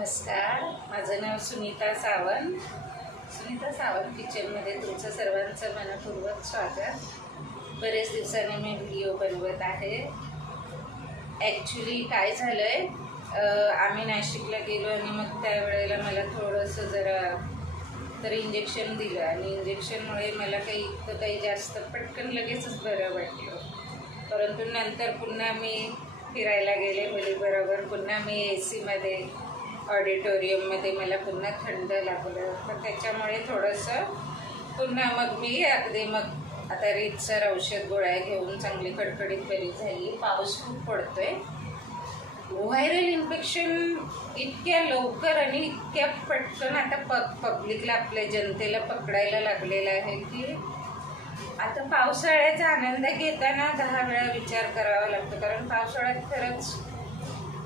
नमस्कार, माझं नाव सुनीता सावंत. सुनीता सावंत किचनमध्ये तुमचं सर्वांचं मनपूर्वक स्वागत. बरेच दिवसांनी मी व्हिडिओ बनवत आहे. ॲक्च्युली काय झालं आहे, आम्ही नाशिकला गेलो आणि मग त्यावेळेला मला थोडंसं जरा तर इंजेक्शन दिलं आणि इंजेक्शनमुळे मला काही जास्त पटकन लगेचच बरं वाटलं. परंतु नंतर पुन्हा मी फिरायला गेले मुलीबरोबर. पुन्हा मी AC मध्ये ऑडिटोरियममध्ये मला पुन्हा थंड लागलं. तर त्याच्यामुळे थोडंसं पुन्हा मग मी अगदी मग आता रीतसर औषध गोळ्या घेऊन चांगली कडकडीत बरी झाली. पाऊस खूप पडतोय. व्हायरल इन्फेक्शन इतक्या लवकर आणि इतक्या पटकन आता पब्लिकला आपल्या जनतेला पकडायला लागलेलं आहे की आता पावसाळ्याचा आनंद घेताना 10 वेळा विचार करावा लागतो. कारण पावसाळ्यात खरंच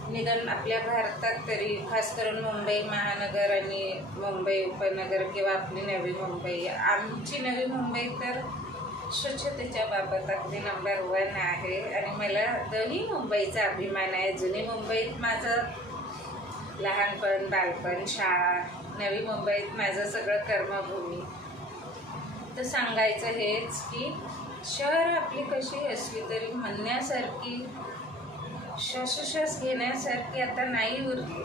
निदान आपल्या भारतात तरी खास करून मुंबई महानगर आणि मुंबई उपनगर किंवा आपली नवी मुंबई, आमची नवी मुंबई तर स्वच्छतेच्या बाबत अगदी नंबर 1 आहे. आणि मला दोन्ही मुंबईचा अभिमान आहे. जुनी मुंबईत माझं लहानपण, बालपण, शाळा, नवी मुंबईत माझं सगळं कर्मभूमी. तर सांगायचं हेच की शहर आपली कशी असली तरी म्हणण्यासारखी, श्वासोश्वास घेण्यासारखी आता नाही उरली.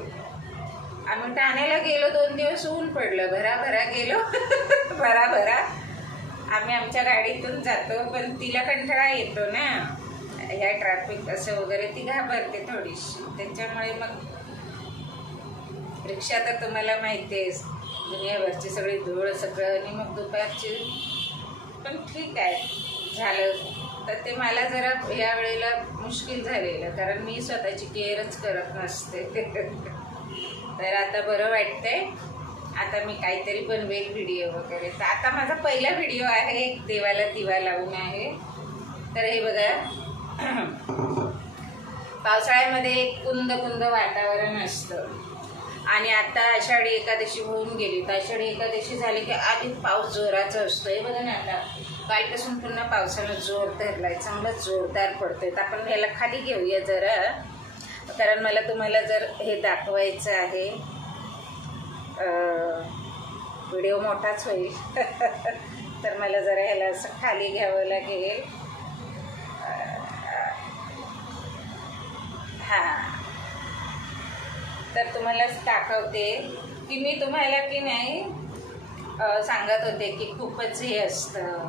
आम्ही ठाण्याला गेलो, 2 दिवस ऊन पडलं, भराभरा गेलो भराभरा. आम्ही आमच्या गाडीतून जातो पण तिला कंटाळा येतो ना ह्या ट्रॅफिक असं वगैरे, ती घाबरते थोडीशी. त्याच्यामुळे मग रिक्षा तर तुम्हाला माहिती आहे, दुनियाभरची सगळी धूळ सगळं. आणि मग दुपारची पण ठीक आहे झालं. तर ते मला जरा या वेळेला मुश्किल झालेलं, कारण मी स्वतःची केअरच करत नसते. तर आता बरं वाटतंय. आता मी काहीतरी बनवेल व्हिडिओ वगैरे. तर आता माझा पहिला व्हिडिओ आहे, एक देवाला दिवा लावून आहे. तर हे बघा, पावसाळ्यामध्ये एक कुंद कुंद वातावरण असतं. आणि आता आषाढी एकादशी होऊन गेली. तर आषाढी एकादशी झाली की आधी पाऊस जोराचा असतो. हे बघा ना, आता कालपासून पुन्हा पावसानं जोर धरलाय, चांगला जोरदार पडतोय. तर आपण याला खाली घेऊया जरा, कारण मला तुम्हाला जर हे दाखवायचं आहे. व्हिडिओ मोठाच होईल तर मला जरा ह्याला असं खाली घ्यावं लागेल. हां, तर तुम्हालाच दाखवते की मी तुम्हाला की नाही सांगत होते की खूपच हे असतं,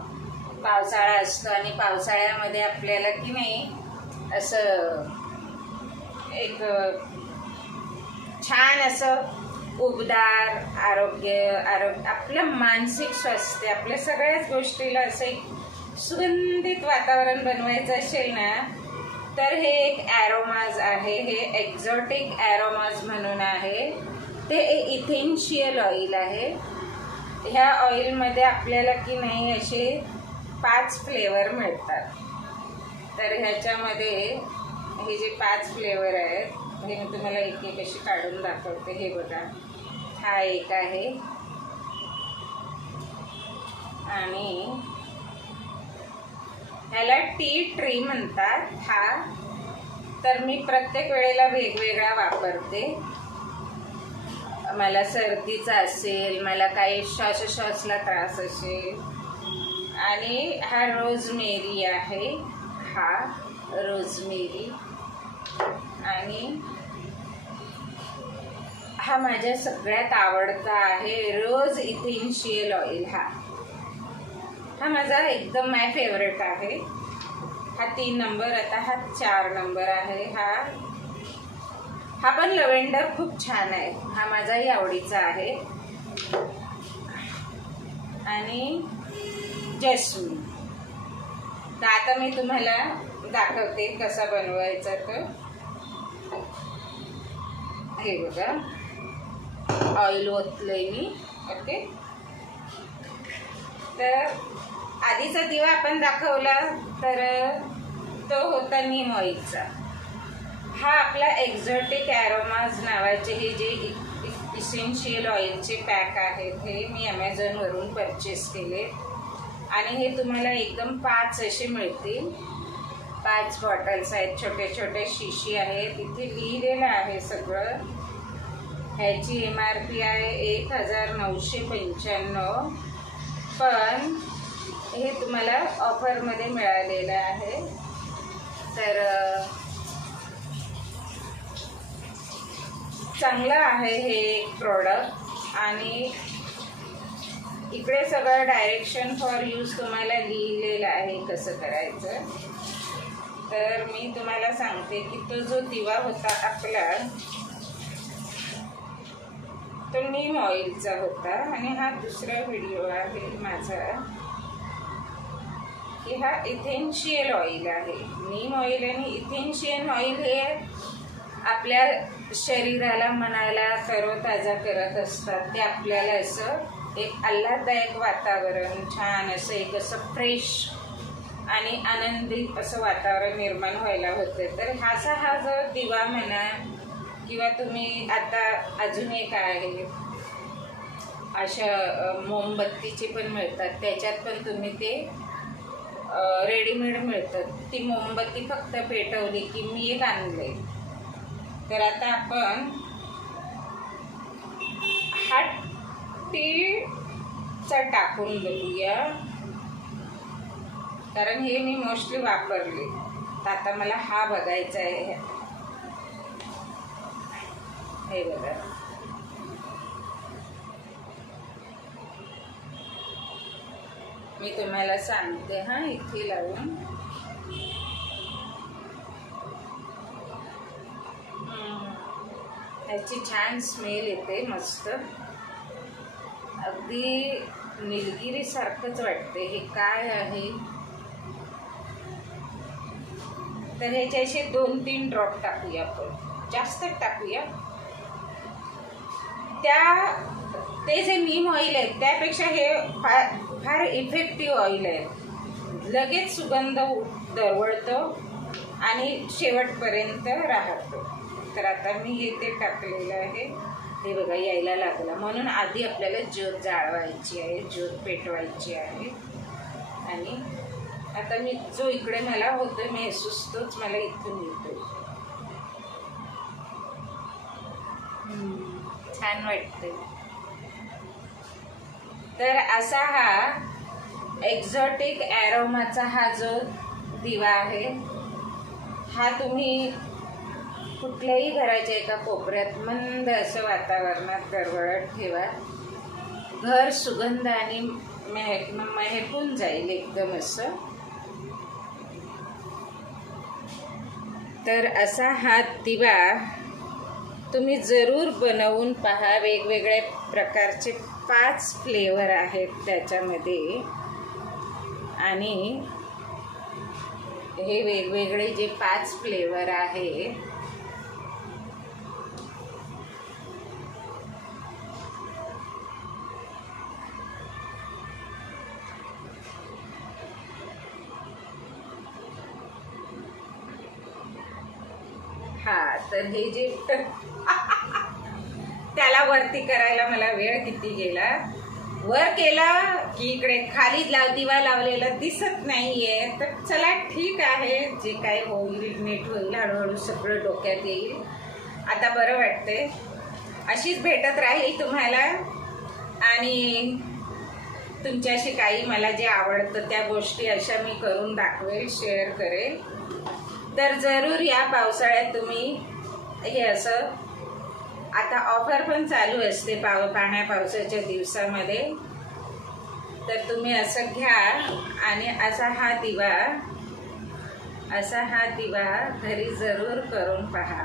पावसाळा असतो आणि पावसाळ्यामध्ये आपल्याला की नाही असं एक छान असं उबदार आरोग्य आपलं मानसिक स्वास्थ्य, आपल्या सगळ्याच गोष्टीला असं एक सुगंधित वातावरण बनवायचं असेल ना, तर हे एक ॲरोमाज आहे. हे एक्झॉटिक ॲरोमाज म्हणून आहे. ते इथेन्शियल ऑइल आहे. ह्या ऑइलमध्ये आपल्याला की नाही असे 5 फ्लेवर मिळतात. तर ह्याच्यामध्ये हे जे 5 फ्लेवर आहेत हे मी तुम्हाला एक एक अशी काढून दाखवते. हे बघा, हा एक आहे आणि ह्याला टी ट्री म्हणतात. हा तर मी प्रत्येक वेळेला वेगवेगळा वापरते. मला सर्दीचा असेल, मला काही श्वासोश्वासला त्रास असेल. आणि हा रोजमेरी आहे, हा रोजमेरी. आणि हा माझ्या सगळ्यात आवडता आहे, रोज इथेन्शियल ऑइल. हा माझा एकदम माय फेवरेट आहे. हा 3 नंबर, आता हा 4 नंबर आहे. हा पण लव्हेंडर खूप छान आहे. हा माझाही आवडीचा आहे. आणि जस्मिन. तर आता मी तुम्हाला दाखवते कसा बनवायचा. तर हे बघा, ऑइल ओतलंय मी. ओके, तर आधीचा दिवा आपण दाखवला तर तो होता नीम ऑइलचा. हा आपला एक्झॉटिक ॲरोमाज नावाचे हे जे इसेन्शियल ऑइलचे पॅक आहेत, हे मी ॲमेझॉनवरून परचेस केले. आणि हे तुम्हाला एकदम 5 असे मिळतील. 5 बॉटल्स आहेत, छोटे छोटे शिशी आहेत. इथे लिहिलेलं आहे सगळं. ह्याची MRP आहे 1995, पण हे तुम्हाला ऑफरमध्ये मिळालेलं आहे. तर चांगलं आहे हे एक प्रोडक्ट. आणि इकडे सगळं डायरेक्शन फॉर यूज तुम्हाला लिहिलेलं आहे कसं करायचं. तर मी तुम्हाला सांगते की तो जो दिवा होता आपला तो नीम ऑइलचा होता, आणि हा दुसरा व्हिडिओ आहे माझा की हा इथेन्शियल ऑइल आहे. नीम ऑइल आणि इथेन्शियल ऑइल हे आपल्या शरीराला मनाला तरोताजा करत असतात. ते आपल्याला असं एक आल्हाददायक वातावरण, छान असं एक असं फ्रेश आणि आनंदी असं वातावरण निर्माण व्हायला होतं. तर हा जो दिवा म्हणा किंवा तुम्ही आता अजून एक आहे अशा मोमबत्तीचे पण मिळतात, त्याच्यात पण तुम्ही ते रेडीमेड मिळतात. ती मोमबत्ती फक्त पेटवली की मी एक आणले. तर आता आपण हा टीचा टाकून बघूया, कारण हे मी मोस्टली वापरले. तर आता मला हा बघायचा आहे. हे बघा, मी तुम्हाला सांगते हा इथे लावून. याची छान स्मेल येते, मस्त अगदी निलगिरी सारखंच वाटते. हे काय आहे, तर ह्याचे असे 2-3 ड्रॉप टाकूया आपण, जास्त टाकूया. ते जे नीम ऑइल आहे त्यापेक्षा हे फार इफेक्टिव्ह ऑइल आहे. लगेच सुगंध दरवळतो आणि शेवटपर्यंत राहतो. तर आता मी हे ते टाकलेलं आहे, हे बघा यायला लागला. म्हणून आधी आपल्याला ज्योत जाळवायची आहे, ज्योत पेटवायची आहे. आणि आता मी जो इकडे मला होतो महसूस तोच मला इथून येतो. छान वाटते. तर असा हा एक्झॉटिक ॲरोमाचा हा जो दिवा आहे, हा तुम्ही कुठल्याही घराच्या एका कोपऱ्यात मंद असं वातावरणात दरवळत ठेवा. घर सुगंध आणि महकून जाईल एकदम असं. तर असा हा दिवा तुम्ही जरूर बनवून पहा. वेगवेगळ्या प्रकारचे 5 फ्लेवर आहेत त्याच्यामध्ये, आणि हे वेगवेगळे जे 5 फ्लेवर आहे हा, तर हे जे त्याला वरती करायला मला वेळ किती गेला. वर केला की इकडे खाली दिवा लावलेला दिसत नाहीये. तर चला ठीक आहे, जे काय होईल नीट होईल, हळूहळू सगळं डोक्यात येईल. आता बरं वाटते. अशीच भेटत राहील तुम्हाला, आणि तुमच्याशी काही मला जे आवडतं त्या गोष्टी अशा मी करून दाखवेल, शेअर करेल. तर जरूर या पावसाळ्यात तुम्ही हे असं, आता ऑफर पण चालू असते पावसाच्या दिवसामध्ये, तर तुम्ही असं घ्या आणि असा हा दिवा घरी जरूर करून पहा.